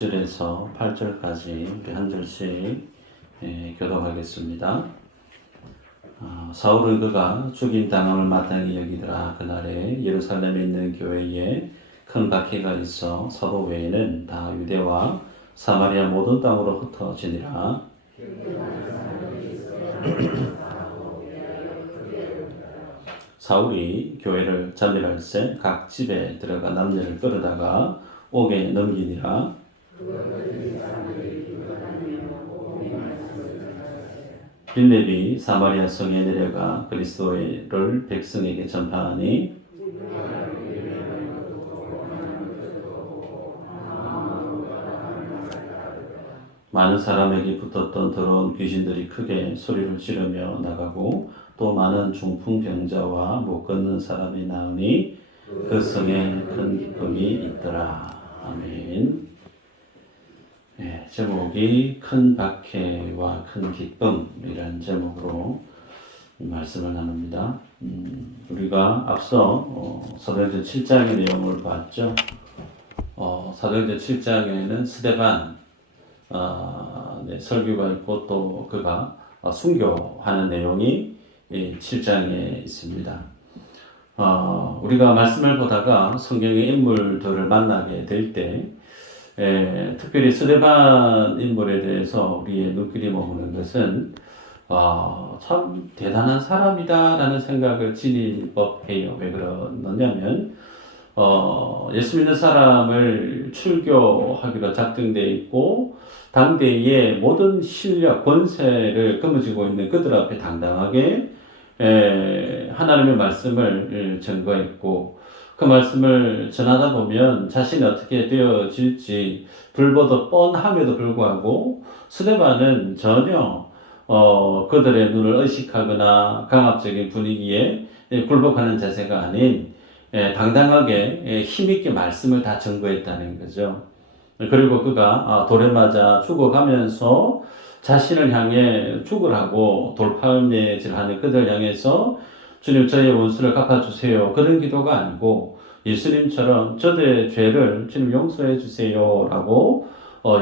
1절에서 8절까지 우리 한 절씩 교독하겠습니다. 사울은 그가 죽임 당함을 마땅히 여기더라. 그날에 예루살렘에 있는 교회에 큰 박해가 있어 사도 외에는 다 유대와 사마리아 모든 땅으로 흩어지니라. 사울이 교회를 잠멸할세 각 집에 들어가 남녀를 끌어다가 옥에 넘기니라. 빌렙이 사마리아 성에 내려가 그리스도를 백성에게 전파하니 많은 사람에게 붙었던 더러운 귀신들이 크게 소리를 지르며 나가고 또 많은 중풍병자와 못 걷는 사람이 나오니 그 성에 큰 기쁨이 있더라. 아멘. 제목이 큰 박해와 큰 기쁨이라는 제목으로 말씀을 나눕니다. 우리가 앞서 사도행전 7장의 내용을 봤죠. 사도행전 7장에는 스데반 설교가 있고 또 그가 순교하는 내용이 7장에 있습니다. 우리가 말씀을 보다가 성경의 인물들을 만나게 될 때 특별히 스데반 인물에 대해서 우리의 눈길이 머무는 것은 참 대단한 사람이다 라는 생각을 지닐 법해요. 왜 그러냐면 예수 믿는 사람을 출교하기로 작정되어 있고 당대의 모든 실력, 권세를 거머쥐고 있는 그들 앞에 당당하게 하나님의 말씀을 전거했고 그 말씀을 전하다 보면 자신이 어떻게 되어질지 불보듯 뻔함에도 불구하고 스데반은 전혀 그들의 눈을 의식하거나 강압적인 분위기에 굴복하는 자세가 아닌 당당하게 힘있게 말씀을 다 전거했다는 거죠. 그리고 그가 돌에 맞아 죽어가면서 자신을 향해 죽으라고 돌팔매질하는 그들 향해서 주님 저의 원수를 갚아주세요. 그런 기도가 아니고 예수님처럼 저들의 죄를 주님 용서해 주세요 라고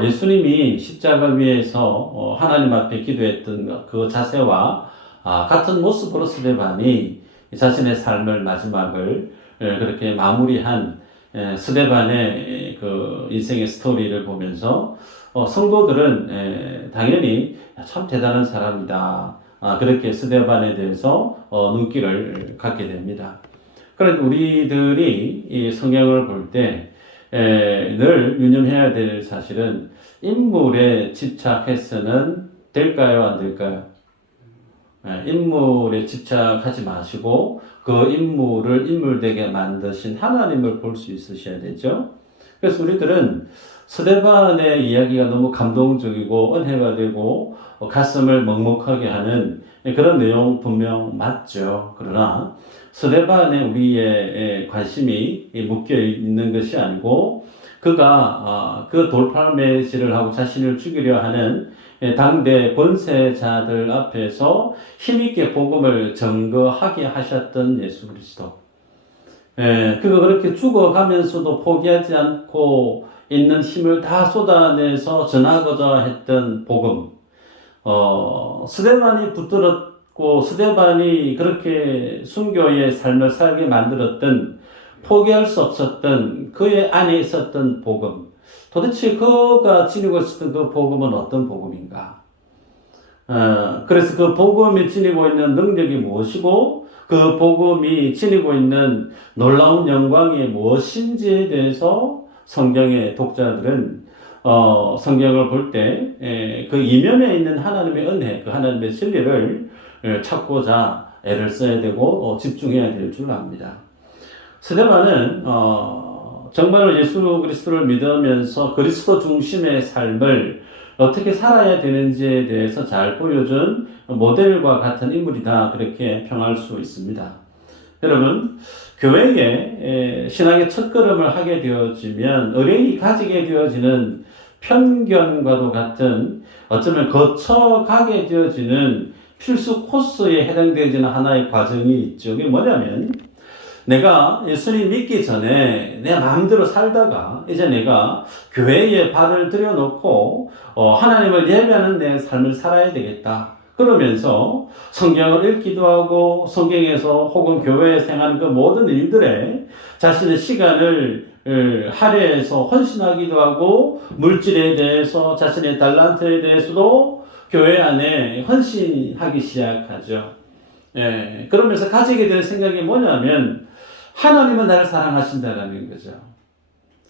예수님이 십자가 위에서 하나님 앞에 기도했던 그 자세와 같은 모습으로 스데반이 자신의 삶을 마지막을 그렇게 마무리한 스데반의 그 인생의 스토리를 보면서 성도들은 당연히 참 대단한 사람이다. 그렇게 스데반에 대해서 눈길을 갖게 됩니다. 그런데 우리들이 이 성경을 볼 때 늘 유념해야 될 사실은 인물에 집착해서는 될까요? 안 될까요? 인물에 집착하지 마시고 그 인물을 인물되게 만드신 하나님을 볼 수 있으셔야 되죠. 그래서 우리들은 스데반의 이야기가 너무 감동적이고 은혜가 되고 가슴을 먹먹하게 하는 그런 내용 분명 맞죠. 그러나 스데반에 우리의 관심이 묶여 있는 것이 아니고 그가 그 돌팔매질을 하고 자신을 죽이려 하는 당대 권세자들 앞에서 힘있게 복음을 전거하게 하셨던 예수 그리스도. 그가 그렇게 죽어가면서도 포기하지 않고 있는 힘을 다 쏟아내서 전하고자 했던 복음. 스데반이 붙들었고 스데반이 그렇게 순교의 삶을 살게 만들었던 포기할 수 없었던 그의 안에 있었던 복음. 도대체 그가 지니고 있었던 그 복음은 어떤 복음인가? 그래서 그 복음이 지니고 있는 능력이 무엇이고 그 복음이 지니고 있는 놀라운 영광이 무엇인지에 대해서 성경의 독자들은 성경을 볼 때 그 이면에 있는 하나님의 은혜, 그 하나님의 진리를 찾고자 애를 써야 되고 집중해야 될 줄 압니다. 스데반은 정말로 예수 그리스도를 믿으면서 그리스도 중심의 삶을 어떻게 살아야 되는지에 대해서 잘 보여준 모델과 같은 인물이다. 그렇게 평할 수 있습니다. 여러분, 교회에 신앙의 첫걸음을 하게 되어지면 의뢰인이 가지게 되어지는 편견과도 같은 어쩌면 거쳐가게 되어지는 필수 코스에 해당되어지는 하나의 과정이 있죠. 그게 뭐냐면 내가 예수님 믿기 전에 내 마음대로 살다가 이제 내가 교회에 발을 들여놓고 하나님을 예배하는 내 삶을 살아야 되겠다. 그러면서 성경을 읽기도 하고 성경에서 혹은 교회에서 행하는 그 모든 일들에 자신의 시간을 할애해서 헌신하기도 하고 물질에 대해서 자신의 달란트에 대해서도 교회 안에 헌신하기 시작하죠. 예, 그러면서 가지게 될 생각이 뭐냐면 하나님은 나를 사랑하신다라는 거죠.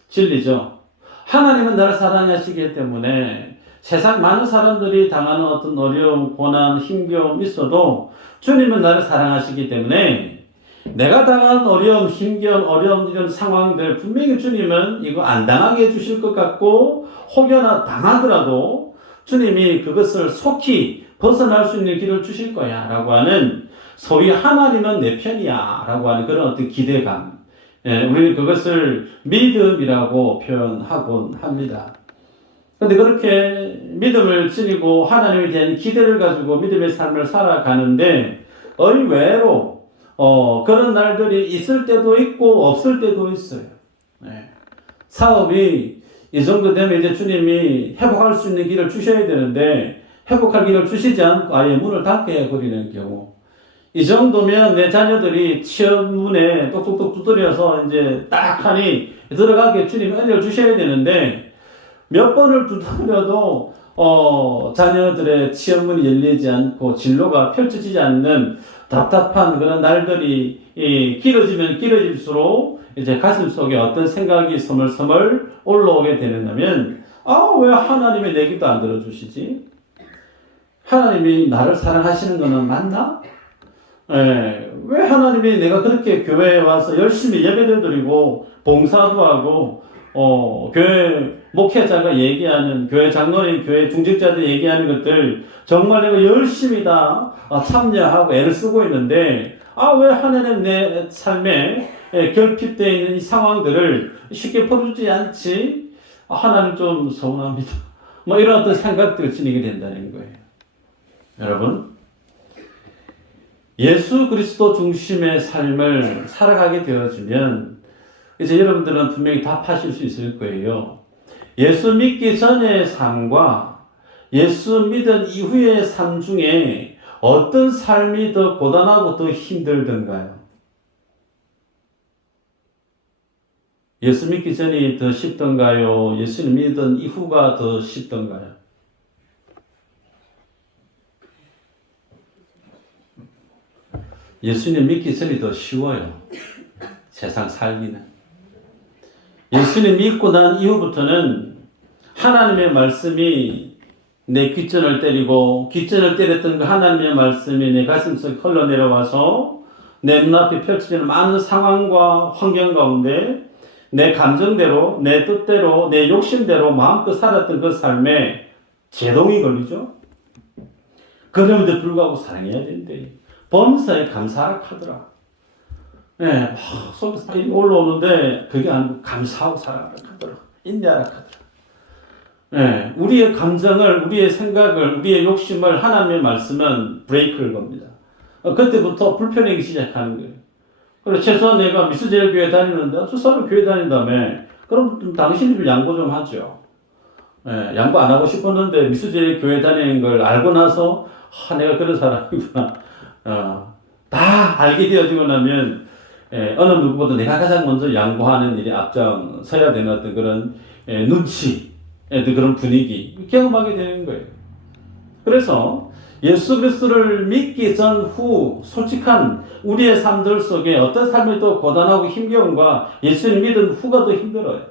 진리죠. 하나님은 나를 사랑하시기 때문에 세상 많은 사람들이 당하는 어떤 어려움, 고난, 힘겨움 있어도 주님은 나를 사랑하시기 때문에 내가 당한 어려움, 힘겨움, 어려움 이런 상황들 분명히 주님은 이거 안 당하게 해주실 것 같고 혹여나 당하더라도 주님이 그것을 속히 벗어날 수 있는 길을 주실 거야 라고 하는 소위 하나님은 내 편이야 라고 하는 그런 어떤 기대감. 예, 우리는 그것을 믿음이라고 표현하곤 합니다. 그런데 그렇게 믿음을 지니고 하나님에 대한 기대를 가지고 믿음의 삶을 살아가는데 의외로 그런 날들이 있을 때도 있고 없을 때도 있어요. 예. 사업이 이 정도 되면 이제 주님이 회복할 수 있는 길을 주셔야 되는데 회복할 길을 주시지 않고 아예 문을 닫게 해버리는 경우. 이 정도면 내 자녀들이 취업 문에 똑똑똑 두드려서 이제 딱 하니 들어가게 주님이 은혜를 주셔야 되는데 몇 번을 두드려도 자녀들의 취업 문이 열리지 않고 진로가 펼쳐지지 않는 답답한 그런 날들이 길어지면 길어질수록 이제 가슴 속에 어떤 생각이 서물서물 올라오게 되는다면 왜 하나님이 내 기도 안 들어주시지? 하나님이 나를 사랑하시는 거는 맞나? 왜 하나님이 내가 그렇게 교회에 와서 열심히 예배도 드리고 봉사도 하고 교회 목회자가 얘기하는 교회 장로님, 교회 중직자들 얘기하는 것들 정말 내가 열심히 다 참여하고 애를 쓰고 있는데 왜 하나님 내 삶에 결핍되어 있는 이 상황들을 쉽게 풀어주지 않지? 하나님 좀 서운합니다. 이런 어떤 생각들을 지니게 된다는 거예요. 여러분, 예수 그리스도 중심의 삶을 살아가게 되어지면 이제 여러분들은 분명히 답하실 수 있을 거예요. 예수 믿기 전의 삶과 예수 믿은 이후의 삶 중에 어떤 삶이 더 고단하고 더 힘들던가요? 예수 믿기 전이 더 쉽던가요? 예수를 믿은 이후가 더 쉽던가요? 예수님 믿기 전이 더 쉬워요. 세상 살기는. 예수님 믿고 난 이후부터는 하나님의 말씀이 내 귓전을 때리고 귓전을 때렸던 그 하나님의 말씀이 내 가슴속에 흘러내려와서 내 눈앞에 펼쳐지는 많은 상황과 환경 가운데 내 감정대로, 내 뜻대로, 내 욕심대로 마음껏 살았던 그 삶에 제동이 걸리죠. 그럼에도 불구하고 사랑해야 된대. 범사에 감사하더라. 막 속에서 올라오는데 그게 아니고 감사하고 사랑하더라. 인내하더라. 우리의 감정을, 우리의 생각을, 우리의 욕심을 하나님의 말씀은 브레이크를 겁니다. 그때부터 불편하기 시작하는 거예요. 그래, 최소한 내가 미스제일 교회 다니는데 저 사람 교회 다닌다며 그럼 좀 당신이 양보 좀 하죠. 양보 안 하고 싶었는데 미스제일 교회 다니는 걸 알고 나서 내가 그런 사람이구나. 다 알게 되어지고 나면 어느 누구보다 내가 가장 먼저 양보하는 일이 앞장서야 되는 어떤 그런 눈치, 그런 분위기 경험하게 되는 거예요. 그래서 예수 그리스도를 믿기 전후 솔직한 우리의 삶들 속에 어떤 삶이 더 고단하고 힘겨움과 예수님 믿은 후가 더 힘들어요.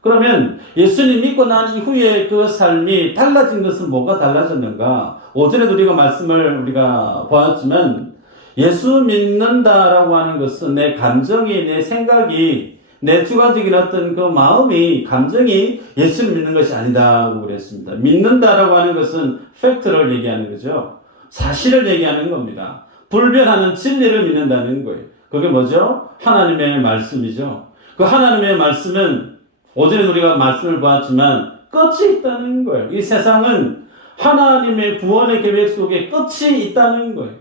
그러면 예수님 믿고 난 이후에 그 삶이 달라진 것은 뭐가 달라졌는가? 오전에도 우리가 말씀을 우리가 보았지만 예수 믿는다라고 하는 것은 내 감정이, 내 생각이, 내 주관적인 어떤 그 마음이, 감정이 예수를 믿는 것이 아니다고 그랬습니다. 믿는다라고 하는 것은 팩트를 얘기하는 거죠. 사실을 얘기하는 겁니다. 불변하는 진리를 믿는다는 거예요. 그게 뭐죠? 하나님의 말씀이죠. 그 하나님의 말씀은 오전에 우리가 말씀을 보았지만 끝이 있다는 거예요. 이 세상은 하나님의 구원의 계획 속에 끝이 있다는 거예요.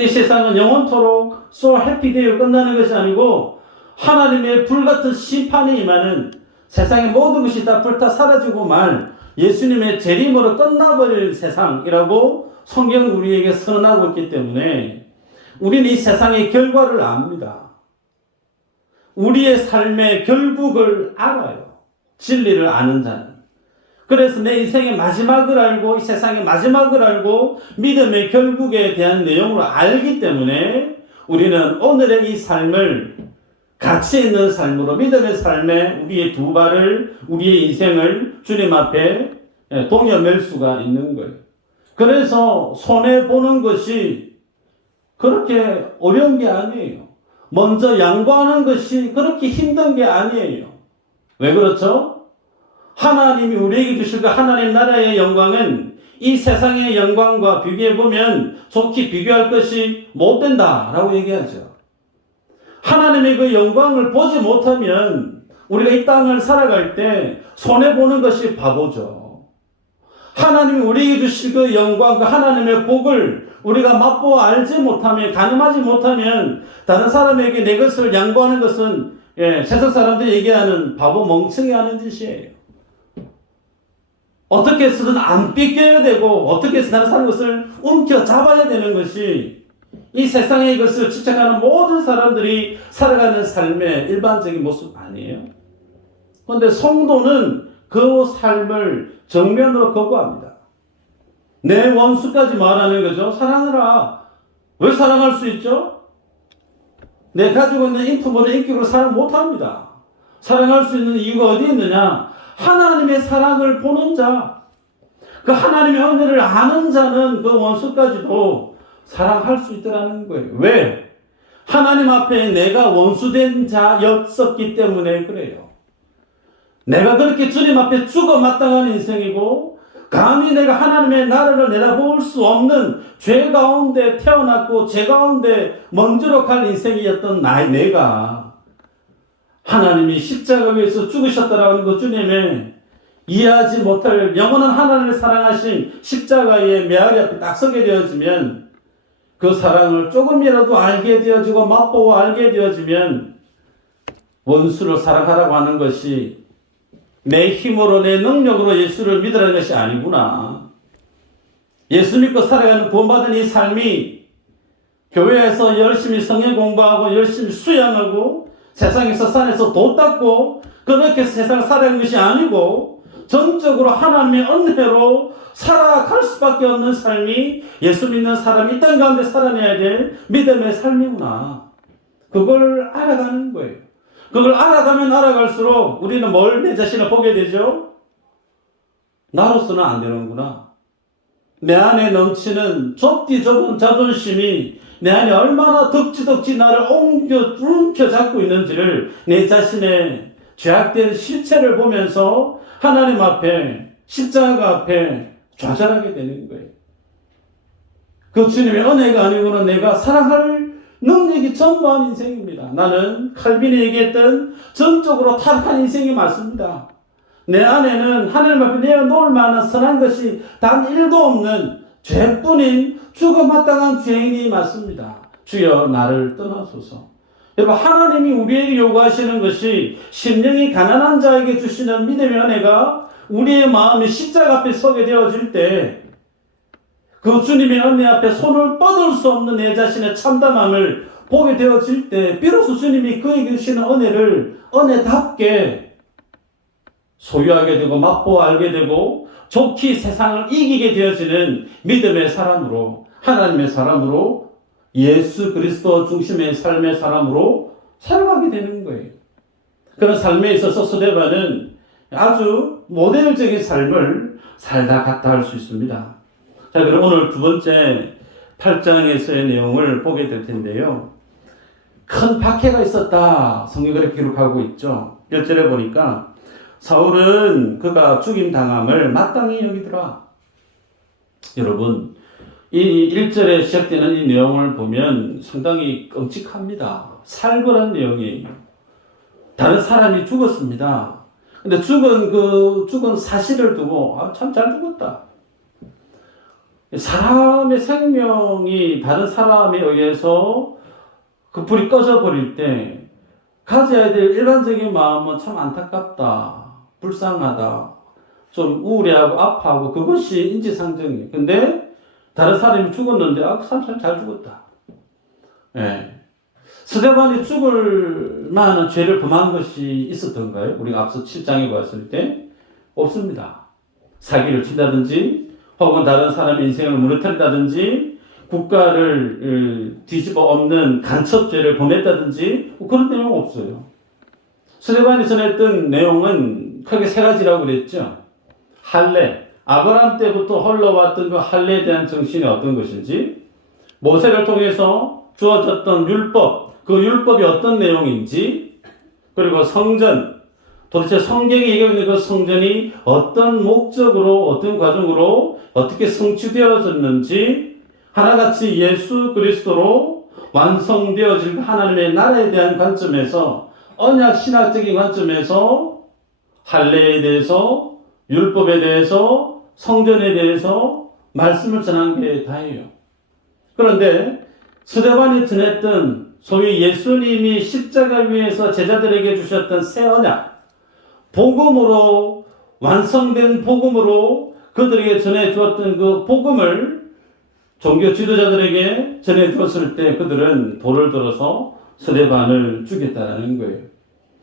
이 세상은 영원토록 so happy 되어 끝나는 것이 아니고 하나님의 불같은 심판이 임하는 세상의 모든 것이 다 불타 사라지고 말 예수님의 재림으로 끝나버릴 세상이라고 성경은 우리에게 선언하고 있기 때문에 우리는 이 세상의 결과를 압니다. 우리의 삶의 결국을 알아요. 진리를 아는 자는. 그래서 내 인생의 마지막을 알고 이 세상의 마지막을 알고 믿음의 결국에 대한 내용을 알기 때문에 우리는 오늘의 이 삶을 가치 있는 삶으로 믿음의 삶에 우리의 두 발을 우리의 인생을 주님 앞에 동여맬 수가 있는 거예요. 그래서 손해보는 것이 그렇게 어려운 게 아니에요. 먼저 양보하는 것이 그렇게 힘든 게 아니에요. 왜 그렇죠? 하나님이 우리에게 주실 그 하나님 나라의 영광은 이 세상의 영광과 비교해보면 좋게 비교할 것이 못 된다라고 얘기하죠. 하나님의 그 영광을 보지 못하면 우리가 이 땅을 살아갈 때 손해보는 것이 바보죠. 하나님이 우리에게 주실 그 영광, 그 하나님의 복을 우리가 맛보아 알지 못하면, 가늠하지 못하면 다른 사람에게 내 것을 양보하는 것은 세상 사람들이 얘기하는 바보 멍청이 하는 짓이에요. 어떻게 해서든 안 삐껴야 되고 어떻게 해서 다른 사람 것을 움켜잡아야 되는 것이 이 세상의 것을 집착하는 모든 사람들이 살아가는 삶의 일반적인 모습 아니에요? 그런데 성도는 그 삶을 정면으로 거부합니다. 내 원수까지 말하는 거죠. 사랑하라. 왜 사랑할 수 있죠? 내 가지고 있는 인품으로 인격으로 사랑 못합니다. 사랑할 수 있는 이유가 어디 있느냐? 하나님의 사랑을 보는 자, 그 하나님의 은혜를 아는 자는 그 원수까지도 사랑할 수 있더라는 거예요. 왜? 하나님 앞에 내가 원수된 자였었기 때문에 그래요. 내가 그렇게 주님 앞에 죽어 마땅한 인생이고 감히 내가 하나님의 나라를 내다볼 수 없는 죄 가운데 태어났고 죄 가운데 먼저로 갈 인생이었던 내가 하나님이 십자가 위에서 죽으셨다라는 것 주님의 이해하지 못할 영원한 하나님을 사랑하신 십자가의 메아리 앞에 딱 서게 되어지면 그 사랑을 조금이라도 알게 되어지고 맛보고 알게 되어지면 원수를 사랑하라고 하는 것이 내 힘으로 내 능력으로 예수를 믿으라는 것이 아니구나. 예수 믿고 살아가는 구원받은 이 삶이 교회에서 열심히 성경 공부하고 열심히 수양하고 세상에서 산에서 도 닦고 그렇게 세상을 살아가는 것이 아니고 전적으로 하나님의 은혜로 살아갈 수밖에 없는 삶이 예수 믿는 사람이 이 땅 가운데 살아내야 될 믿음의 삶이구나. 그걸 알아가는 거예요. 그걸 알아가면 알아갈수록 우리는 뭘 내 자신을 보게 되죠? 나로서는 안 되는구나. 내 안에 넘치는 좁디 좁은 자존심이 내 안에 얼마나 덕지덕지 나를 움켜잡고 있는지를 내 자신의 죄악된 실체를 보면서 하나님 앞에 십자가 앞에 좌절하게 되는 거예요. 그 주님의 은혜가 아니고는 내가 사랑할 능력이 전무한 인생입니다. 나는 칼빈이 얘기했던 전적으로 타락한 인생이 맞습니다. 내 안에는 하나님 앞에 내어놓을 만한 선한 것이 단 1도 없는 죄뿐인 죽어 마땅한 죄인이 맞습니다. 주여 나를 떠나소서. 여러분 하나님이 우리에게 요구하시는 것이 심령이 가난한 자에게 주시는 믿음의 은혜가 우리의 마음이 십자가 앞에 서게 되어질 때 그 주님의 은혜 앞에 손을 뻗을 수 없는 내 자신의 참담함을 보게 되어질 때 비로소 주님이 그에게 주시는 은혜를 은혜답게 소유하게 되고 맛보아 알게 되고 좋게 세상을 이기게 되어지는 믿음의 사람으로 하나님의 사람으로 예수 그리스도 중심의 삶의 사람으로 살아가게 되는 거예요. 그런 삶에 있어서 스데반은 아주 모델적인 삶을 살다 갔다 할 수 있습니다. 자, 그럼 오늘 두 번째 8장에서의 내용을 보게 될 텐데요. 큰 박해가 있었다. 성경이 그렇게 기록하고 있죠. 1절에 보니까 사울은 그가 죽임 당함을 마땅히 여기더라. 여러분, 이 1절에 시작되는 이 내용을 보면 상당히 끔찍합니다. 살벌한 내용이에요. 다른 사람이 죽었습니다. 근데 죽은 사실을 두고 참 잘 죽었다. 사람의 생명이 다른 사람에 의해서 그 불이 꺼져 버릴 때 가져야 될 일반적인 마음은 참 안타깝다, 불쌍하다, 좀 우울해하고 아파하고 그것이 인지상정이에요. 근데 다른 사람이 죽었는데 그 사람 참 잘 죽었다. 예. 스데반이 죽을 만한 죄를 범한 것이 있었던가요? 우리가 앞서 7장에 봤을 때 없습니다. 사기를 친다든지 혹은 다른 사람의 인생을 무너뜨린다든지 국가를 뒤집어 엎는 간첩죄를 범했다든지 그런 내용 없어요. 스데반이 전했던 내용은 크게 세 가지라고 그랬죠. 할례, 아브라함 때부터 흘러왔던 그 할례에 대한 정신이 어떤 것인지, 모세를 통해서 주어졌던 율법, 그 율법이 어떤 내용인지, 그리고 성전, 도대체 성경이 얘기하고 있는 그 성전이 어떤 목적으로, 어떤 과정으로 어떻게 성취되어졌는지, 하나같이 예수 그리스도로 완성되어질 하나님의 나라에 대한 관점에서, 언약 신학적인 관점에서 할례에 대해서, 율법에 대해서, 성전에 대해서 말씀을 전한 게 다예요. 그런데 스데반이 전했던 소위 예수님이 십자가 위에서 제자들에게 주셨던 새 언약, 복음으로 완성된 복음으로 그들에게 전해 주었던 그 복음을 종교 지도자들에게 전해 주었을 때 그들은 돌을 들어서 스데반을 죽였다는 거예요.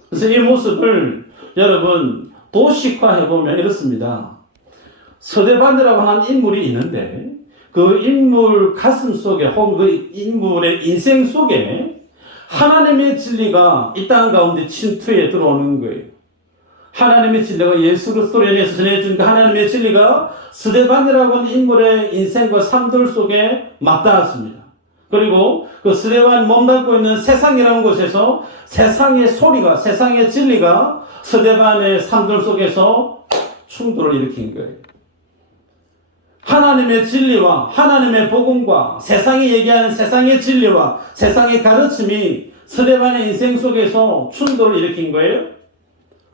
그래서 이 모습을 여러분 도식화해보면 이렇습니다. 스데반이라고 하는 인물이 있는데 그 인물 가슴 속에 혹은 그 인물의 인생 속에 하나님의 진리가 이 땅 가운데 침투해 들어오는 거예요. 하나님의 진리가 예수 그리스도로 인해서 전해준 그 하나님의 진리가 스데반이라고 하는 인물의 인생과 삶들 속에 맞닿았습니다. 그리고 그 스데반이 몸담고 있는 세상이라는 곳에서 세상의 소리가, 세상의 진리가 스데반의 삶들 속에서 충돌을 일으킨 거예요. 하나님의 진리와 하나님의 복음과 세상이 얘기하는 세상의 진리와 세상의 가르침이 스데반의 인생 속에서 충돌을 일으킨 거예요.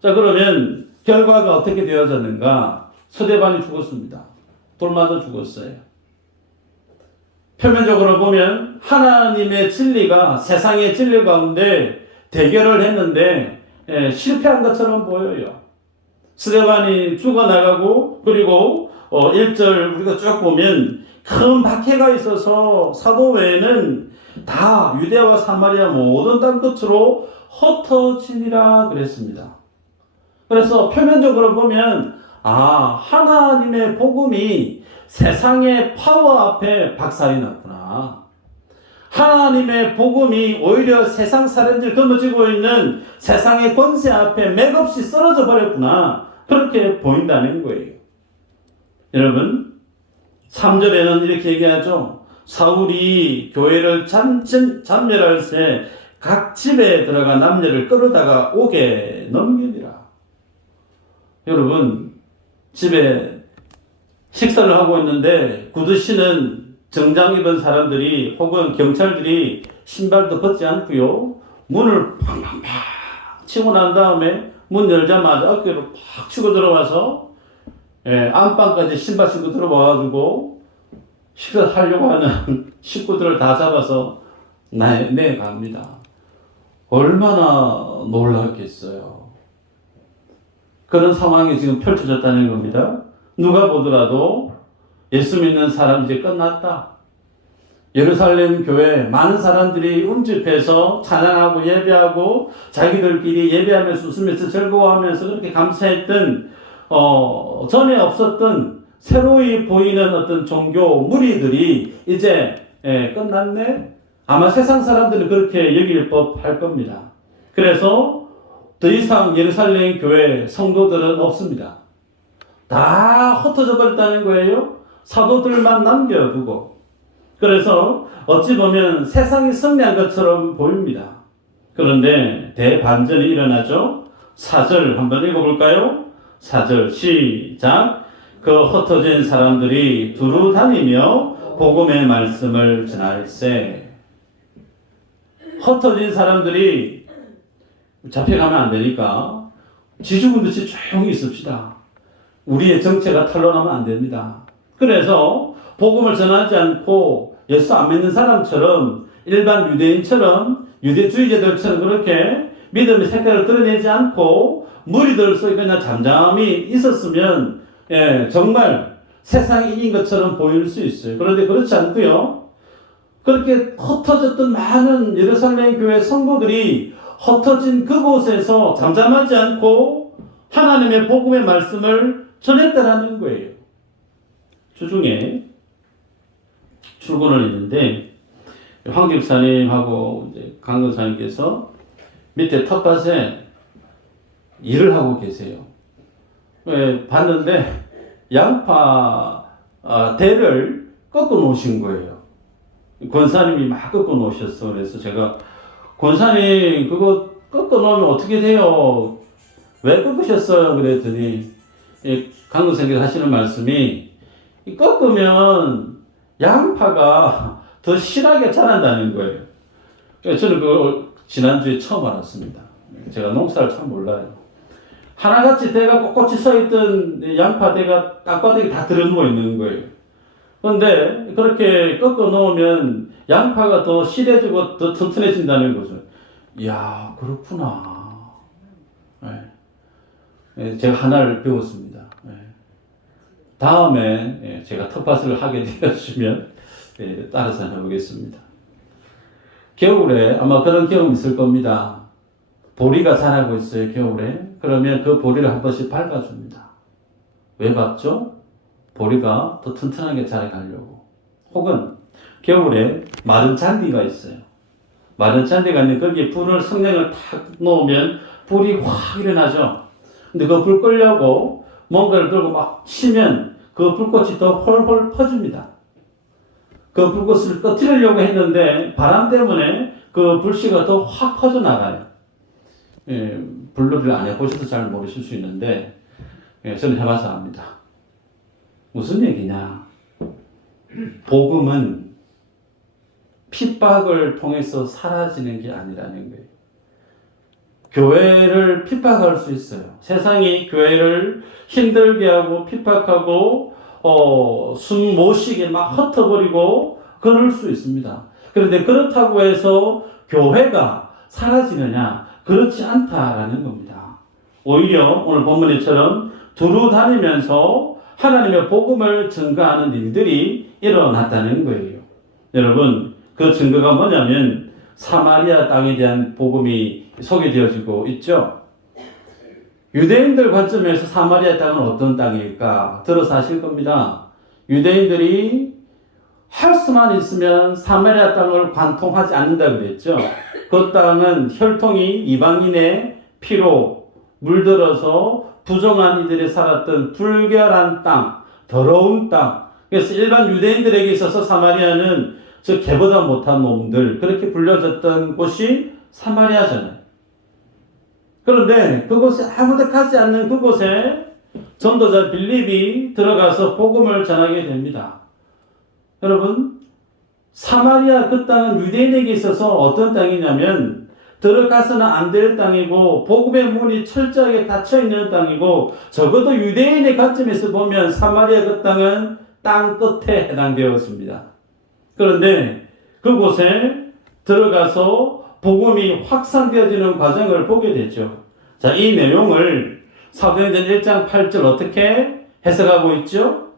자, 그러면 결과가 어떻게 되어졌는가? 스데반이 죽었습니다. 돌 맞아 죽었어요. 표면적으로 보면 하나님의 진리가 세상의 진리 가운데 대결을 했는데 실패한 것처럼 보여요. 스데반이 죽어나가고, 그리고 1절 우리가 쭉 보면 큰 박해가 있어서 사도 외에는 다 유대와 사마리아 모든 땅 끝으로 흩어지니라 그랬습니다. 그래서 표면적으로 보면 하나님의 복음이 세상의 파워 앞에 박살이 났구나. 하나님의 복음이 오히려 세상 사람들 거머쥐고 있는 세상의 권세 앞에 맥없이 쓰러져 버렸구나. 그렇게 보인다는 거예요. 여러분, 3절에는 이렇게 얘기하죠. 사울이 교회를 잠멸할 새 각 집에 들어가 남녀를 끌어다가 옥에 넘기니라. 여러분, 집에 식사를 하고 있는데 구두신은 정장 입은 사람들이 혹은 경찰들이 신발도 벗지 않고요, 문을 팡팡팡 치고 난 다음에 문 열자마자 어깨로 팍 치고 들어와서 안방까지 신발 신고 들어와가지고 식사하려고 하는 식구들을 다 잡아서 내갑니다. 얼마나 놀랐겠어요. 그런 상황이 지금 펼쳐졌다는 겁니다. 누가 보더라도 예수 믿는 사람 이제 끝났다. 예루살렘 교회 많은 사람들이 운집해서 찬양하고 예배하고 자기들끼리 예배하면서 웃으면서 즐거워하면서 그렇게 감사했던 전에 없었던 새로이 보이는 어떤 종교 무리들이 이제 끝났네. 아마 세상 사람들은 그렇게 여길 법할 겁니다. 그래서 더 이상 예루살렘 교회 성도들은 없습니다. 다 흩어져 버렸다는 거예요. 사도들만 남겨두고. 그래서 어찌 보면 세상이 승리한 것처럼 보입니다. 그런데 대반전이 일어나죠. 4절 한번 읽어볼까요? 4절 시작. 그 흩어진 사람들이 두루 다니며 복음의 말씀을 전할세. 흩어진 사람들이 잡혀가면 안 되니까 쥐죽은 듯이 조용히 있읍시다. 우리의 정체가 탄로나면 안 됩니다. 그래서 복음을 전하지 않고 예수 안 믿는 사람처럼 일반 유대인처럼 유대주의자들처럼 그렇게 믿음의 색깔을 드러내지 않고 무리들 속에 그냥 잠잠히 있었으면 정말 세상이 이긴 것처럼 보일 수 있어요. 그런데 그렇지 않고요. 그렇게 흩어졌던 많은 예루살렘 교회 성도들이 흩어진 그곳에서 잠잠하지 않고 하나님의 복음의 말씀을 전했다라는 거예요. 주중에 출근을 했는데 황 집사님하고 이제 강 권사님께서 밑에 텃밭에 일을 하고 계세요. 봤는데 양파 대를 꺾어 놓으신 거예요. 권사님이 막 꺾어 놓으셨어. 그래서 제가 권사님 그거 꺾어 놓으면 어떻게 돼요? 왜 꺾으셨어요? 그랬더니 강 권사님께서 하시는 말씀이 꺾으면 양파가 더 실하게 자란다는 거예요. 저는 그걸 지난주에 처음 알았습니다. 제가 농사를 참 몰라요. 하나같이 대가 꼿꼿이 서있던 양파대가 땅바닥에 다 들어누워 있는 거예요. 그런데 그렇게 꺾어 놓으면 양파가 더 실해지고 더 튼튼해진다는 거죠. 이야, 그렇구나. 제가 하나를 배웠습니다. 다음에 제가 텃밭을 하게 되었으면 따라서 해보겠습니다. 겨울에 아마 그런 경험 있을 겁니다. 보리가 자라고 있어요, 겨울에. 그러면 그 보리를 한 번씩 밟아줍니다. 왜 밟죠? 보리가 더 튼튼하게 자라가려고. 혹은 겨울에 마른 잔디가 있어요. 마른 잔디가 있는데 거기에 불을 성냥을 탁 놓으면 불이 확 일어나죠. 근데 그 불 끌려고 뭔가를 들고 막 치면 그 불꽃이 더 홀홀 퍼집니다. 그 불꽃을 꺼뜨리려고 했는데 바람 때문에 그 불씨가 더 확 퍼져나가요. 불놀이를 안 해보셔서 잘 모르실 수 있는데 저는 해봐서 압니다. 무슨 얘기냐? 복음은 핍박을 통해서 사라지는 게 아니라는 거예요. 교회를 핍박할 수 있어요. 세상이 교회를 힘들게 하고 핍박하고 숨 못 쉬게 막 흩어버리고 그럴 수 있습니다. 그런데 그렇다고 해서 교회가 사라지느냐? 그렇지 않다라는 겁니다. 오히려 오늘 본문에처럼 두루 다니면서 하나님의 복음을 증거하는 일들이 일어났다는 거예요. 여러분, 그 증거가 뭐냐면 사마리아 땅에 대한 복음이 소개되어지고 있죠. 유대인들 관점에서 사마리아 땅은 어떤 땅일까? 들어서 아실 겁니다. 유대인들이 할 수만 있으면 사마리아 땅을 관통하지 않는다 그랬죠. 그 땅은 혈통이 이방인의 피로 물들어서 부정한 이들이 살았던 불결한 땅, 더러운 땅. 그래서 일반 유대인들에게 있어서 사마리아는 저 개보다 못한 놈들 그렇게 불려졌던 곳이 사마리아잖아요. 그런데 그곳에 아무도 가지 않는 그곳에 전도자 빌립이 들어가서 복음을 전하게 됩니다. 여러분, 사마리아 그 땅은 유대인에게 있어서 어떤 땅이냐면 들어가서는 안 될 땅이고 복음의 문이 철저하게 닫혀있는 땅이고 적어도 유대인의 관점에서 보면 사마리아 그 땅은 땅 끝에 해당되었습니다. 그런데 그곳에 들어가서 복음이 확산되어지는 과정을 보게 되죠. 자, 이 내용을 사도행전 1장 8절 어떻게 해석하고 있죠?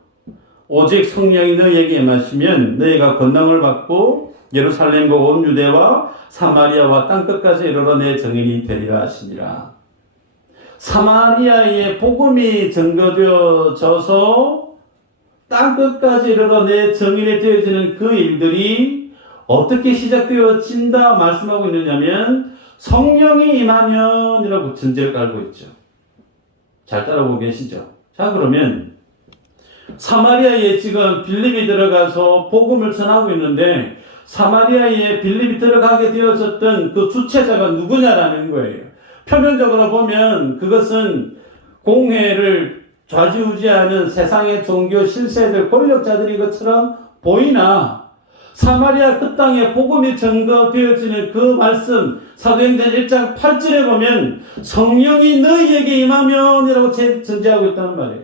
오직 성령이 너희에게 임하시면 너희가 권능을 받고 예루살렘과 온 유대와 사마리아와 땅끝까지 이르러 내 증인이 되리라 하시니라. 사마리아의 복음이 증거되어져서 땅끝까지 이르러 내 증인이 되어지는 그 일들이 어떻게 시작되어진다 말씀하고 있느냐면 성령이 임하면이라고 전제를 깔고 있죠. 잘 따라오고 계시죠? 자, 그러면 사마리아에 지금 빌립이 들어가서 복음을 전하고 있는데 사마리아에 빌립이 들어가게 되어졌던 그 주체자가 누구냐라는 거예요. 표면적으로 보면 그것은 공회를 좌지우지하는 세상의 종교 실세들 권력자들인 것처럼 보이나 사마리아 그 땅에 복음이 증거되어지는 그 말씀 사도행전 1장 8절에 보면 성령이 너희에게 임하면이라고 전제하고 있다는 말이에요.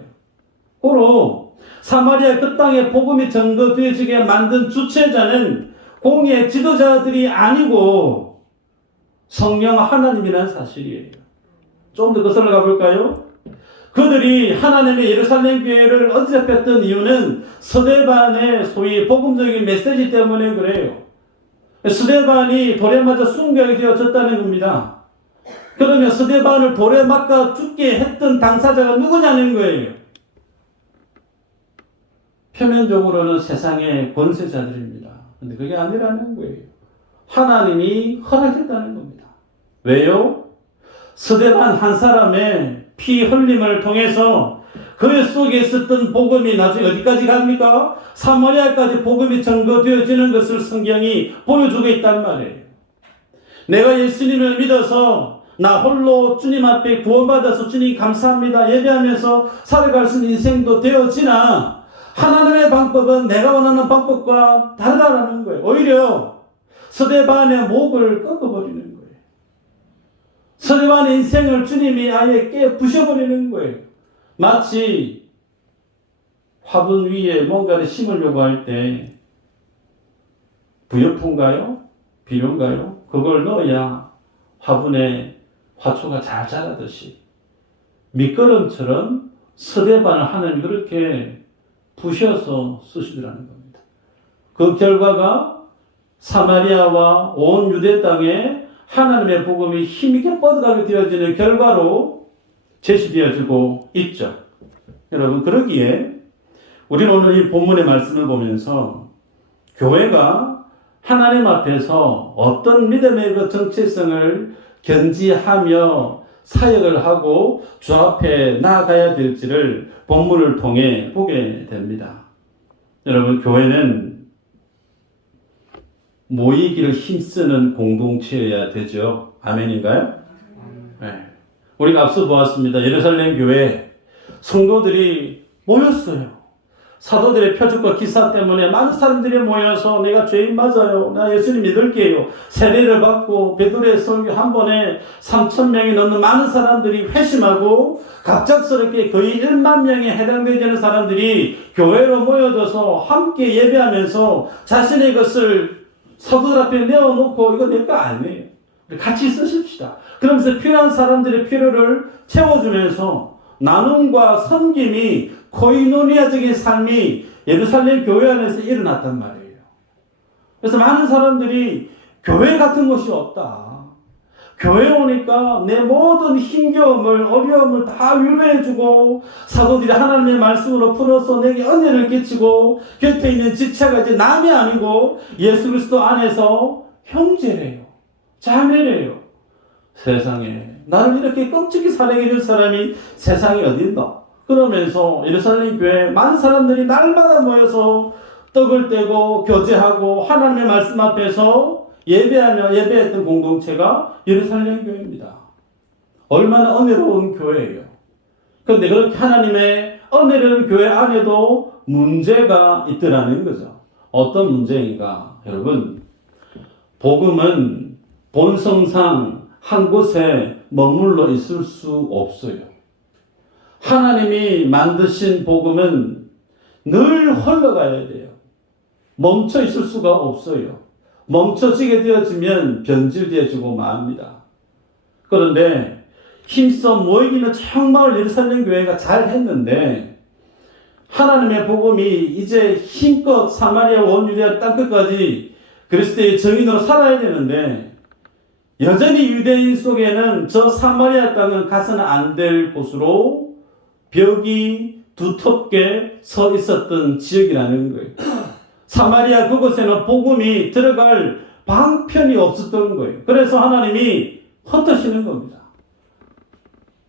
고로 사마리아 그 땅에 복음이 전거되어지게 만든 주체자는 공의 지도자들이 아니고 성령 하나님이라는 사실이에요. 좀 더 거슬러 가볼까요? 그들이 하나님의 예루살렘 교회를 어지럽혔던 이유는 스데반의 소위 복음적인 메시지 때문에 그래요. 스데반이 돌에 맞아 순교하게 되어졌다는 겁니다. 그러면 스데반을 돌에 맞아 죽게 했던 당사자가 누구냐는 거예요. 표면적으로는 세상의 권세자들입니다. 근데 그게 아니라는 거예요. 하나님이 허락했다는 겁니다. 왜요? 스데반 한 사람의 피 흘림을 통해서 그 속에 있었던 복음이 나중에 어디까지 갑니까? 사마리아까지 복음이 전거되어지는 것을 성경이 보여주고 있단 말이에요. 내가 예수님을 믿어서 나 홀로 주님 앞에 구원받아서 주님 감사합니다 예배하면서 살아갈 수 있는 인생도 되어지나 하나님의 방법은 내가 원하는 방법과 다르다라는 거예요. 오히려 스데반의 목을 꺾어버리는 거예요. 스데반의 인생을 주님이 아예 깨 부셔버리는 거예요. 마치 화분 위에 뭔가를 심으려고 할 때 부엽fun가요? 비료인가요? 그걸 넣어야 화분에 화초가 잘 자라듯이 미끄럼처럼 스데반을 하나님이 그렇게 부셔서 쓰시더라는 겁니다. 그 결과가 사마리아와 온 유대 땅에 하나님의 복음이 힘있게 뻗어가게 되어지는 결과로 제시되어지고 있죠. 여러분, 그러기에 우리는 오늘 이 본문의 말씀을 보면서 교회가 하나님 앞에서 어떤 믿음의 그 정체성을 견지하며 사역을 하고 주 앞에 나아가야 될지를 본문을 통해 보게 됩니다. 여러분, 교회는 모이기를 힘쓰는 공동체여야 되죠. 아멘인가요? 네. 우리가 앞서 보았습니다. 예루살렘 교회 성도들이 모였어요. 사도들의 표적과 기사 때문에 많은 사람들이 모여서 내가 죄인 맞아요. 나 예수님 믿을게요. 세례를 받고 베드로의 설교 한 번에 3,000명이 넘는 많은 사람들이 회심하고 갑작스럽게 거의 1만 명에 해당되지 않는 사람들이 교회로 모여져서 함께 예배하면서 자신의 것을 사도들 앞에 내어놓고 이거 내 거 아니에요. 같이 쓰십시다. 그러면서 필요한 사람들의 필요를 채워주면서 나눔과 섬김이 코이노니아적인 삶이 예루살렘 교회 안에서 일어났단 말이에요. 그래서 많은 사람들이 교회 같은 것이 없다. 교회 오니까 내 모든 힘겨움을 어려움을 다 위로해주고 사도들이 하나님의 말씀으로 풀어서 내게 은혜를 끼치고 곁에 있는 지체가 이제 남이 아니고 예수 그리스도 안에서 형제래요. 자매래요. 세상에 나를 이렇게 끔찍히 사랑해 줄 사람이 세상에 어디 있나? 그러면서 예루살렘 교회에 많은 사람들이 날마다 모여서 떡을 떼고 교제하고 하나님의 말씀 앞에서 예배하며 예배했던 공동체가 예루살렘 교회입니다. 얼마나 은혜로운 교회예요. 그런데 그렇게 하나님의 은혜로운 교회 안에도 문제가 있더라는 거죠. 어떤 문제인가? 여러분, 복음은 본성상 한 곳에 머물러 있을 수 없어요. 하나님이 만드신 복음은 늘 흘러가야 돼요. 멈춰 있을 수가 없어요. 멈춰지게 되어지면 변질되어지고 맙니다. 그런데 힘써 모이기는 정말 예루살렘 교회가 잘 했는데 하나님의 복음이 이제 힘껏 사마리아 온 유대아 땅끝까지 그리스도의 증인으로 살아야 되는데 여전히 유대인 속에는 저 사마리아 땅은 가서는 안 될 곳으로 벽이 두텁게 서 있었던 지역이라는 거예요. 사마리아 그곳에는 복음이 들어갈 방편이 없었던 거예요. 그래서 하나님이 흩으시는 겁니다.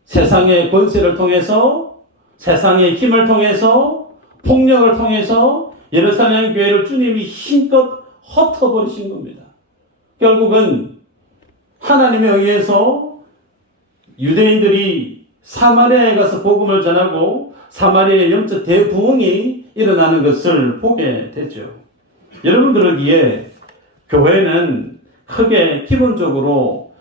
세상의 권세를 통해서, 세상의 힘을 통해서, 폭력을 통해서 예루살렘 교회를 주님이 힘껏 흩어버리신 겁니다. 결국은 하나님에 의해서 유대인들이 사마리아에 가서 복음을 전하고 사마리아의 영적 대부흥이 일어나는 것을 보게 되죠. 여러분, 그러기에 교회는 크게 기본적으로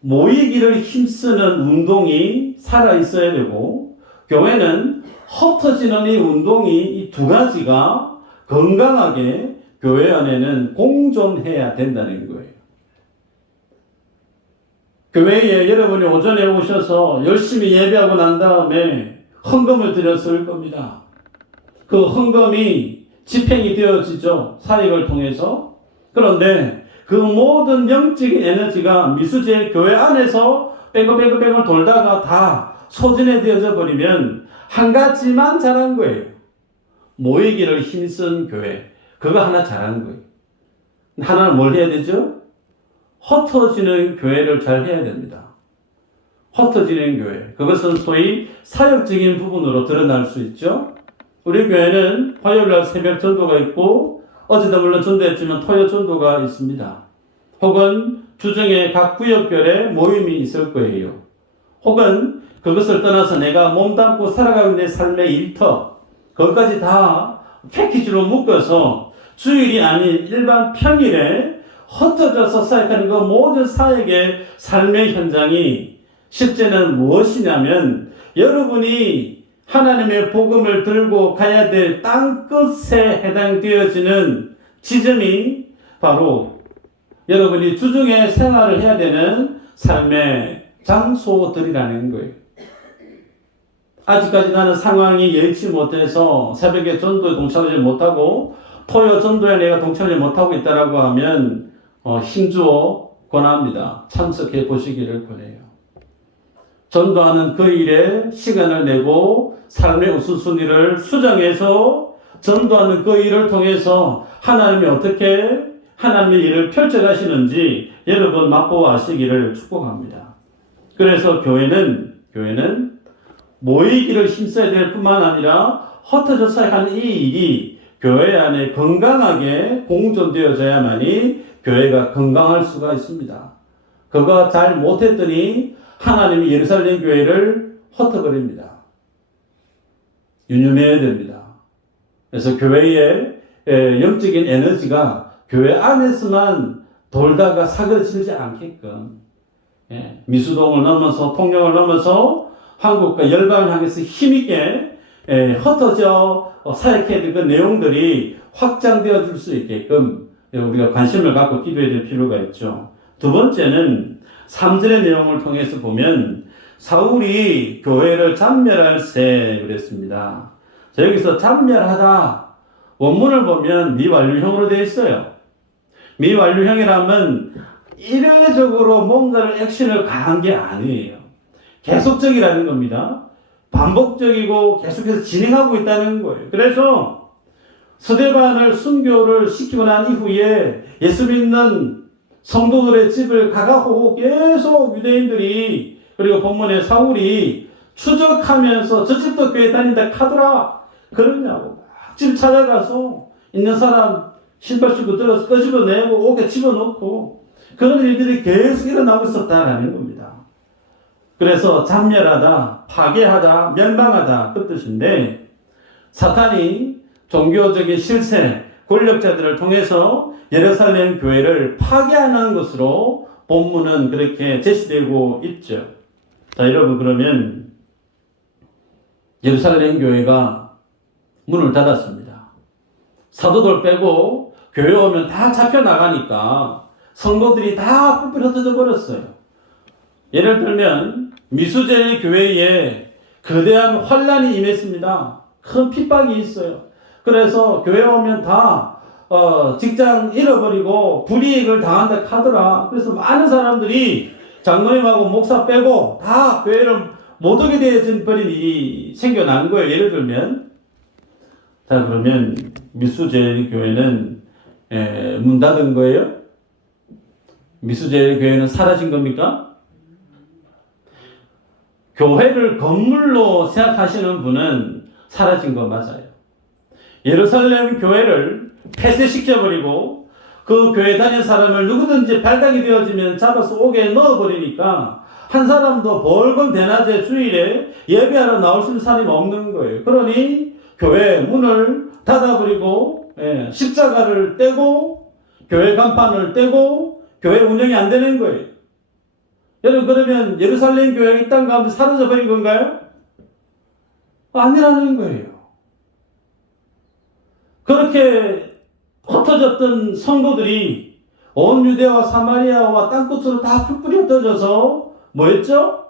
모이기를 힘쓰는 운동이 살아 있어야 되고 교회는 흩어지는 이 운동이 이 두 가지가 건강하게 교회 안에는 공존해야 된다는 거예요. 교회에 여러분이 오전에 오셔서 열심히 예배하고 난 다음에 헌금을 드렸을 겁니다. 그 헌금이 집행이 되어지죠. 사역을 통해서. 그런데 그 모든 영적인 에너지가 미수제 교회 안에서 뺑글뺑글 돌다가 다 소진해져 버리면 한 가지만 잘한 거예요. 모이기를 힘쓴 교회. 그거 하나 잘한 거예요. 하나는 뭘 해야 되죠? 흩어지는 교회를 잘 해야 됩니다. 흩어지는 교회. 그것은 소위 사역적인 부분으로 드러날 수 있죠. 우리 교회는 화요일날 새벽 전도가 있고 어제도 물론 전도했지만 토요 전도가 있습니다. 혹은 주중에 각 구역별에 모임이 있을 거예요. 혹은 그것을 떠나서 내가 몸담고 살아가는 내 삶의 일터, 그것까지 다 패키지로 묶어서 주일이 아닌 일반 평일에 흩어져서 사역하는 그 모든 사역의 삶의 현장이 실제는 무엇이냐면 여러분이 하나님의 복음을 들고 가야 될 땅끝에 해당되어지는 지점이 바로 여러분이 주중에 생활을 해야 되는 삶의 장소들이라는 거예요. 아직까지 나는 상황이 여의치 못해서 새벽에 전도에 동참하지 못하고 토요 전도에 내가 동참하지 못하고 있다라고 하면 힘주어 권합니다. 참석해 보시기를 권해요. 전도하는 그 일에 시간을 내고 삶의 우선순위를 수정해서 전도하는 그 일을 통해서 하나님이 어떻게 하나님의 일을 펼쳐가시는지 여러분 맛보아시기를 축복합니다. 그래서 교회는 모이기를 힘써야 될 뿐만 아니라 흩어져서 하는 이 일이 교회 안에 건강하게 공존되어져야만이 교회가 건강할 수가 있습니다. 그거 잘 못했더니 하나님이 예루살렘 교회를 흩어버립니다. 유념해야 됩니다. 그래서 교회의 영적인 에너지가 교회 안에서만 돌다가 사그러지지 않게끔 미수동을 넘어서 통영을 넘어서 한국과 열방을 향해서 힘있게 흩어져 사역해야 될 그 내용들이 확장되어 줄 수 있게끔 우리가 관심을 갖고 기도해야 될 필요가 있죠. 두 번째는 3절의 내용을 통해서 보면 사울이 교회를 잔멸할세 그랬습니다. 자, 여기서 잔멸하다 원문을 보면 미완료형으로 되어 있어요. 미완료형이라면 일회적으로 뭔가를 액션을 가한 게 아니에요. 계속적이라는 겁니다. 반복적이고 계속해서 진행하고 있다는 거예요. 그래서 스데반을 순교를 시키고 난 이후에 예수 믿는 성도들의 집을 가가고 계속 유대인들이 그리고 본문에 사울이 추적하면서 저 집도 교회 다닌다 카더라 그러냐고 막 집 찾아가서 있는 사람 신발 신고 들어서 끄집어내고 옷에 집어넣고 그런 일들이 계속 일어나고 있었다라는 겁니다. 그래서 잔멸하다, 파괴하다, 멸망하다 그 뜻인데 사탄이 종교적인 실세, 권력자들을 통해서 예루살렘 교회를 파괴하는 것으로 본문은 그렇게 제시되고 있죠. 자, 여러분 그러면 예루살렘 교회가 문을 닫았습니다. 사도들 빼고 교회 오면 다 잡혀나가니까 성도들이 다 뿔뿔이 흩어져 버렸어요. 예를 들면 미수제 교회에 거대한 환란이 임했습니다. 큰 핍박이 있어요. 그래서 교회 오면 다 직장 잃어버리고 불이익을 당한다 하더라. 그래서 많은 사람들이 장로님하고 목사 빼고 다 교회를 못 오게 되어진 버린 일이 생겨난 거예요. 예를 들면 자 그러면 미수제 교회는 문 닫은 거예요? 미수제 교회는 사라진 겁니까? 교회를 건물로 생각하시는 분은 사라진 거 맞아요. 예루살렘 교회를 폐쇄시켜버리고 그 교회 다닌 사람을 누구든지 발각이 되어지면 잡아서 옥에 넣어버리니까 한 사람도 벌건 대낮에 주일에 예배하러 나올 수 있는 사람이 없는 거예요. 그러니 교회 문을 닫아버리고 십자가를 떼고 교회 간판을 떼고 교회 운영이 안 되는 거예요. 여러분 그러면 예루살렘 교회가 이 땅 가운데 사라져 버린 건가요? 아니라는 거예요. 그렇게 흩어졌던 성도들이 온 유대와 사마리아와 땅끝으로 다 풀뿌리 흩어져서 뭐였죠?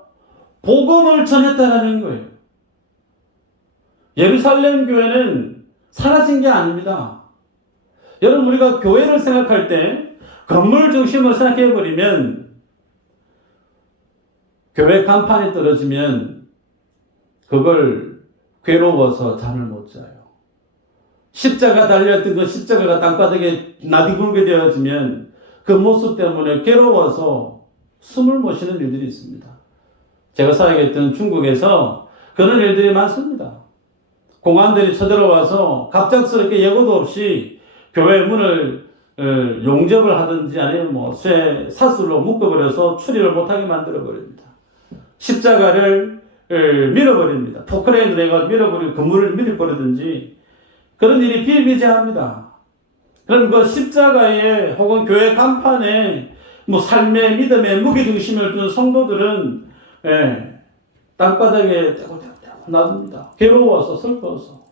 복음을 전했다라는 거예요. 예루살렘 교회는 사라진 게 아닙니다. 여러분, 우리가 교회를 생각할 때 건물 중심으로 생각해버리면 교회 간판이 떨어지면 그걸 괴로워서 잠을 못 자요. 십자가 달려있던 그 십자가가 땅바닥에 나디굴게 되어지면 그 모습 때문에 괴로워서 숨을 못 쉬는 일들이 있습니다. 제가 사역했던 중국에서 그런 일들이 많습니다. 공안들이 쳐들어와서 갑작스럽게 예고도 없이 교회 문을 용접을 하든지 아니면 뭐 쇠 사슬로 묶어버려서 출입을 못하게 만들어버립니다. 십자가를 밀어버립니다. 포크레인으로 해서 밀어버리고 건물을 밀어버리든지 그런 일이 비일비재합니다. 그럼 그 십자가에 혹은 교회 간판에 뭐 삶의 믿음의 무게중심을 두는 성도들은 땅바닥에 떼고떼고 놔둡니다. 괴로워서 슬퍼서.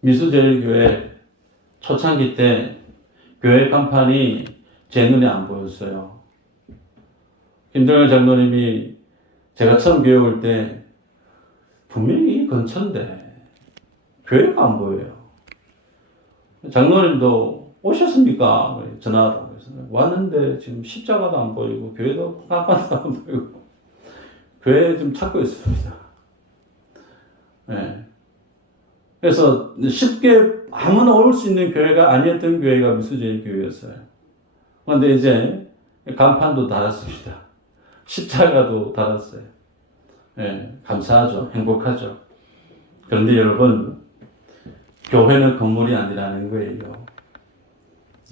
미수제일교회 초창기 때 교회 간판이 제 눈에 안 보였어요. 김정일 장로님이 제가 처음 교회 올 때 분명히 근처인데 교회가 안 보여요. 장로님도 오셨습니까? 전화로. 왔는데 지금 십자가도 안 보이고 교회도 간판도 안 보이고 교회 좀 찾고 있습니다. 네. 그래서 쉽게 아무나 올 수 있는 교회가 아니었던 교회가 미수제일 교회였어요. 그런데 이제 간판도 달았습니다. 십자가도 달았어요. 네, 감사하죠. 행복하죠. 그런데 여러분, 교회는 건물이 아니라는 거예요.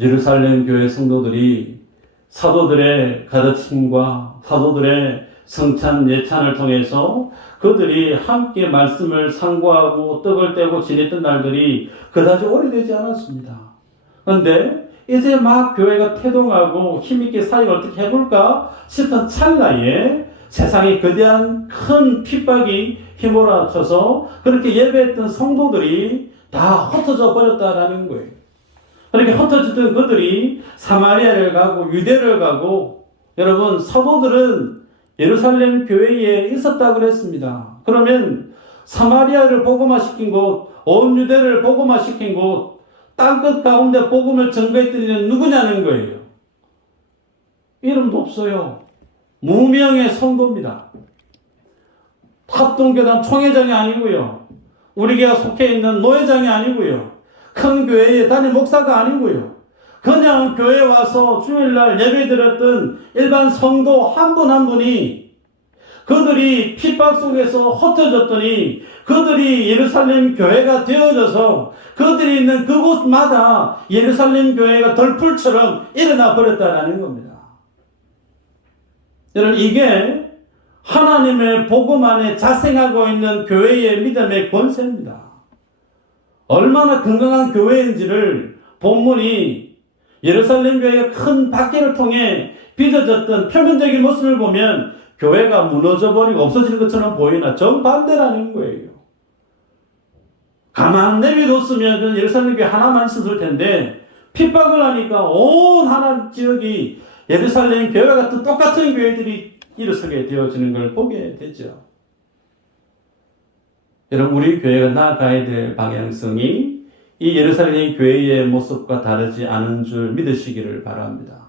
예루살렘 교회 성도들이 사도들의 가르침과 사도들의 성찬 예찬을 통해서 그들이 함께 말씀을 상고하고 떡을 떼고 지냈던 날들이 그다지 오래되지 않았습니다. 그런데 이제 막 교회가 태동하고 힘있게 사역을 어떻게 해볼까 싶은 찰나에 세상에 거대한 큰 핍박이 휘몰아쳐서 그렇게 예배했던 성도들이 다 흩어져 버렸다라는 거예요. 그렇게 흩어졌던 그들이 사마리아를 가고 유대를 가고, 여러분, 사도들은 예루살렘 교회에 있었다고 그랬습니다. 그러면 사마리아를 복음화시킨 곳, 온 유대를 복음화시킨 곳, 땅끝 가운데 복음을 전거했던 이는 누구냐는 거예요. 이름도 없어요. 무명의 성도입니다. 합동교단 총회장이 아니고요. 우리 교회가 속해 있는 노회장이 아니고요. 큰 교회의 단임 목사가 아니고요. 그냥 교회에 와서 주일날 예배 드렸던 일반 성도 한 분 한 분이 그들이 핍박 속에서 흩어졌더니 그들이 예루살렘 교회가 되어져서 그들이 있는 그곳마다 예루살렘 교회가 덜풀처럼 일어나 버렸다는 겁니다. 여러분, 이게 하나님의 복음 안에 자생하고 있는 교회의 믿음의 권세입니다. 얼마나 건강한 교회인지를 본문이 예루살렘 교회가 큰 박해를 통해 빚어졌던 표면적인 모습을 보면 교회가 무너져버리고 없어지는 것처럼 보이나 정반대라는 거예요. 가만 내비뒀으면 예루살렘 교회 하나만 있었을 텐데 핍박을 하니까 온 하나 지역이 예루살렘 교회와 같은 똑같은 교회들이 일어서게 되어지는 걸 보게 되죠. 여러분, 우리 교회가 나아가야 될 방향성이 이 예루살렘 교회의 모습과 다르지 않은 줄 믿으시기를 바랍니다.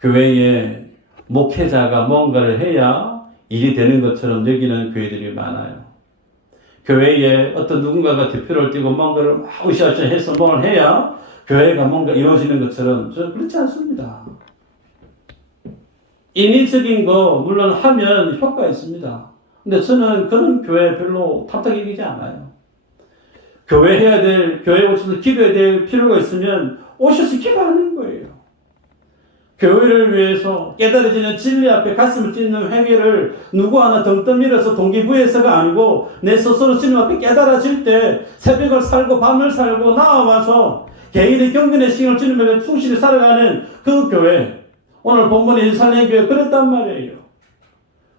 교회의 목회자가 뭔가를 해야 일이 되는 것처럼 여기는 교회들이 많아요. 교회에 어떤 누군가가 대표를 띄고 뭔가를 막 으쌰으쌰 해서 뭘 해야 교회가 뭔가 이루어지는 것처럼 저는 그렇지 않습니다. 인위적인 거 물론 하면 효과가 있습니다. 근데 저는 그런 교회 별로 탑탁 이기지 않아요. 교회 해야 될, 교회 오셔서 기도해야 될 필요가 있으면 오셔서 기도하는 거예요. 교회를 위해서 깨달아지는 진리 앞에 가슴을 찢는 회개를 누구 하나 등 떠밀어서 동기부여해서가 아니고 내 스스로 주님 앞에 깨달아질 때 새벽을 살고 밤을 살고 나와서 개인의 경건의 시간을 주님 앞에 충실히 살아가는 그 교회, 오늘 본문의 예루살렘 교회 그랬단 말이에요.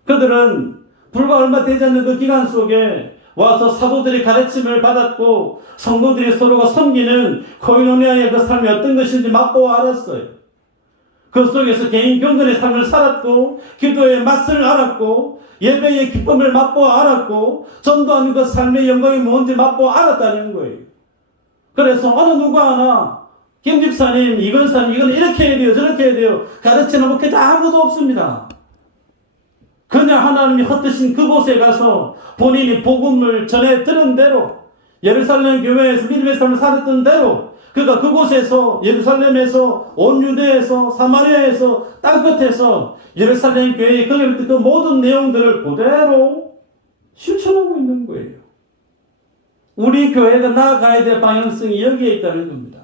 그들은 불과 얼마 되지 않는 그 기간 속에 와서 사도들의 가르침을 받았고 성도들이 서로가 섬기는 코이노니아의 그 삶이 어떤 것인지 맛보아 알았어요. 그 속에서 개인 경건의 삶을 살았고 기도의 맛을 알았고 예배의 기쁨을 맛보아 알았고 전도하는 그 삶의 영광이 뭔지 맛보아 알았다는 거예요. 그래서 어느 누구 하나 김 집사님, 이건사님 이건 이렇게 해야 돼요 저렇게 해야 돼요 가르치는 목회자 아무도 없습니다. 그냥 하나님이 헛드신 그곳에 가서 본인이 복음을 전해 들은 대로 예루살렘 교회에서 믿음의 삶을 살았던 대로 그가 그곳에서 예루살렘에서 온 유대에서 사마리아에서 땅끝에서 예루살렘 교회의 그 모든 내용들을 그대로 실천하고 있는 거예요. 우리 교회가 나아가야 될 방향성이 여기에 있다는 겁니다.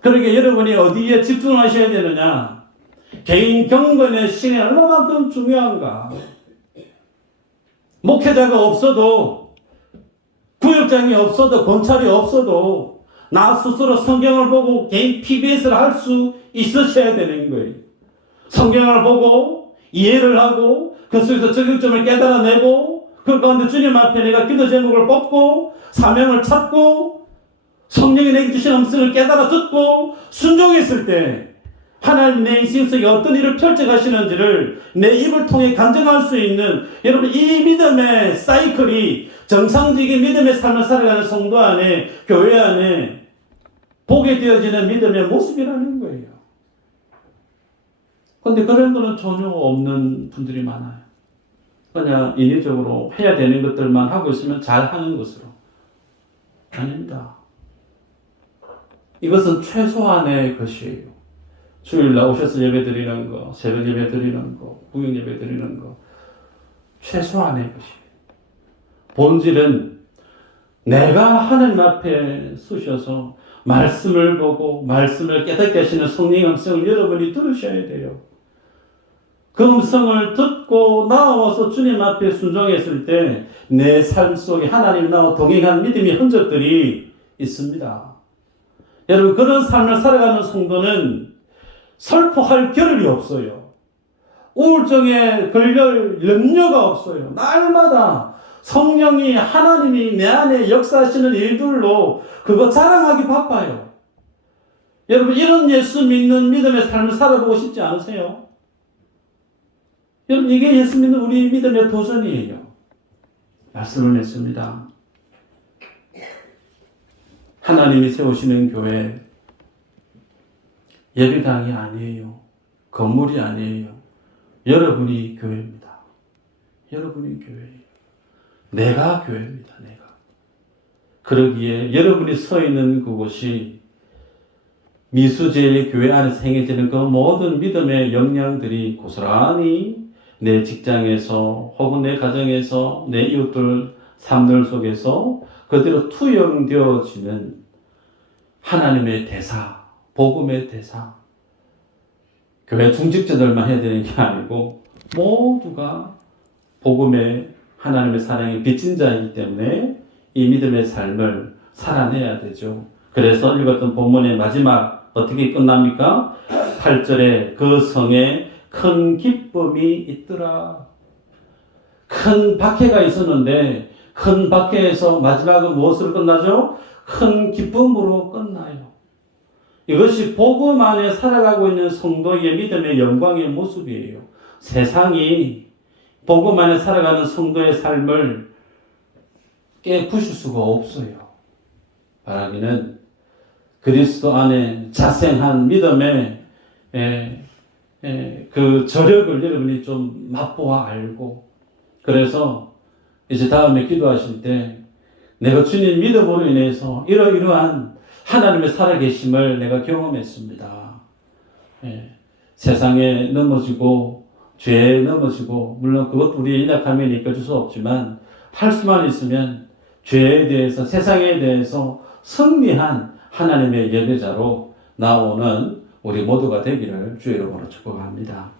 그러게 여러분이 어디에 집중하셔야 되느냐? 개인 경건의 신이 얼마만큼 중요한가? 목회자가 없어도 구역장이 없어도 권찰이 없어도 나 스스로 성경을 보고 개인 PBS를 할 수 있으셔야 되는 거예요. 성경을 보고 이해를 하고 그 속에서 적용점을 깨달아내고 그 가운데 주님 앞에 내가 기도 제목을 뽑고 사명을 찾고 성령이 내게 주신 음성을 깨달아 듣고 순종했을 때 하나님 내 인생 속에 어떤 일을 펼쳐가시는지를 내 입을 통해 간증할 수 있는 여러분 이 믿음의 사이클이 정상적인 믿음의 삶을 살아가는 성도 안에 교회 안에 보게 되어지는 믿음의 모습이라는 거예요. 그런데 그런 거는 전혀 없는 분들이 많아요. 그냥 인위적으로 해야 되는 것들만 하고 있으면 잘하는 것으로. 아닙니다. 이것은 최소한의 것이에요. 주일 나오셔서 예배 드리는 거, 새벽 예배 드리는 거, 구역 예배 드리는 거, 최소한의 것이에요. 본질은 내가 하나님 앞에 서셔서 말씀을 보고 말씀을 깨닫게 하시는 성령의 음성을 여러분이 들으셔야 돼요. 그 음성을 듣고 나와서 주님 앞에 순종했을 때 내 삶 속에 하나님 나와 동행한 믿음의 흔적들이 있습니다. 여러분 그런 삶을 살아가는 성도는 슬퍼할 겨를이 없어요. 우울증에 걸릴 염려가 없어요. 날마다 성령이 하나님이 내 안에 역사하시는 일들로 그거 자랑하기 바빠요. 여러분 이런 예수 믿는 믿음의 삶을 살아보고 싶지 않으세요? 여러분 이게 예수 믿는 우리 믿음의 도전이에요. 말씀을 냈습니다. 하나님이 세우시는 교회 예배당이 아니에요. 건물이 아니에요. 여러분이 교회입니다. 여러분이 교회예요. 내가 교회입니다. 내가. 그러기에 여러분이 서 있는 그곳이 미수제의 교회 안에서 행해지는 그 모든 믿음의 역량들이 고스란히 내 직장에서 혹은 내 가정에서 내 이웃들 삶들 속에서 그대로 투영되어지는 하나님의 대사, 복음의 대사. 교회 중직자들만 해야 되는 게 아니고 모두가 복음의 하나님의 사랑에 빚진 자이기 때문에 이 믿음의 삶을 살아내야 되죠. 그래서 읽었던 본문의 마지막 어떻게 끝납니까? 8절에 그 성에 큰 기쁨이 있더라. 큰 박해가 있었는데 큰 박해에서 마지막은 무엇으로 끝나죠? 큰 기쁨으로 끝나요. 이것이 복음 안에 살아가고 있는 성도의 믿음의 영광의 모습이에요. 세상이 복음 안에 살아가는 성도의 삶을 깨부실 수가 없어요. 바라기는 그리스도 안에 자생한 믿음의 그 저력을 여러분이 좀 맛보아 알고 그래서 이제 다음에 기도하실 때 내가 주님 믿음으로 인해서 이러이러한 하나님의 살아계심을 내가 경험했습니다. 세상에 넘어지고 죄에 넘어지고 물론 그것도 우리의 연약함이 이끌어줄 수 없지만 할 수만 있으면 죄에 대해서 세상에 대해서 승리한 하나님의 예배자로 나오는 우리 모두가 되기를 주의 이름으로 축복합니다.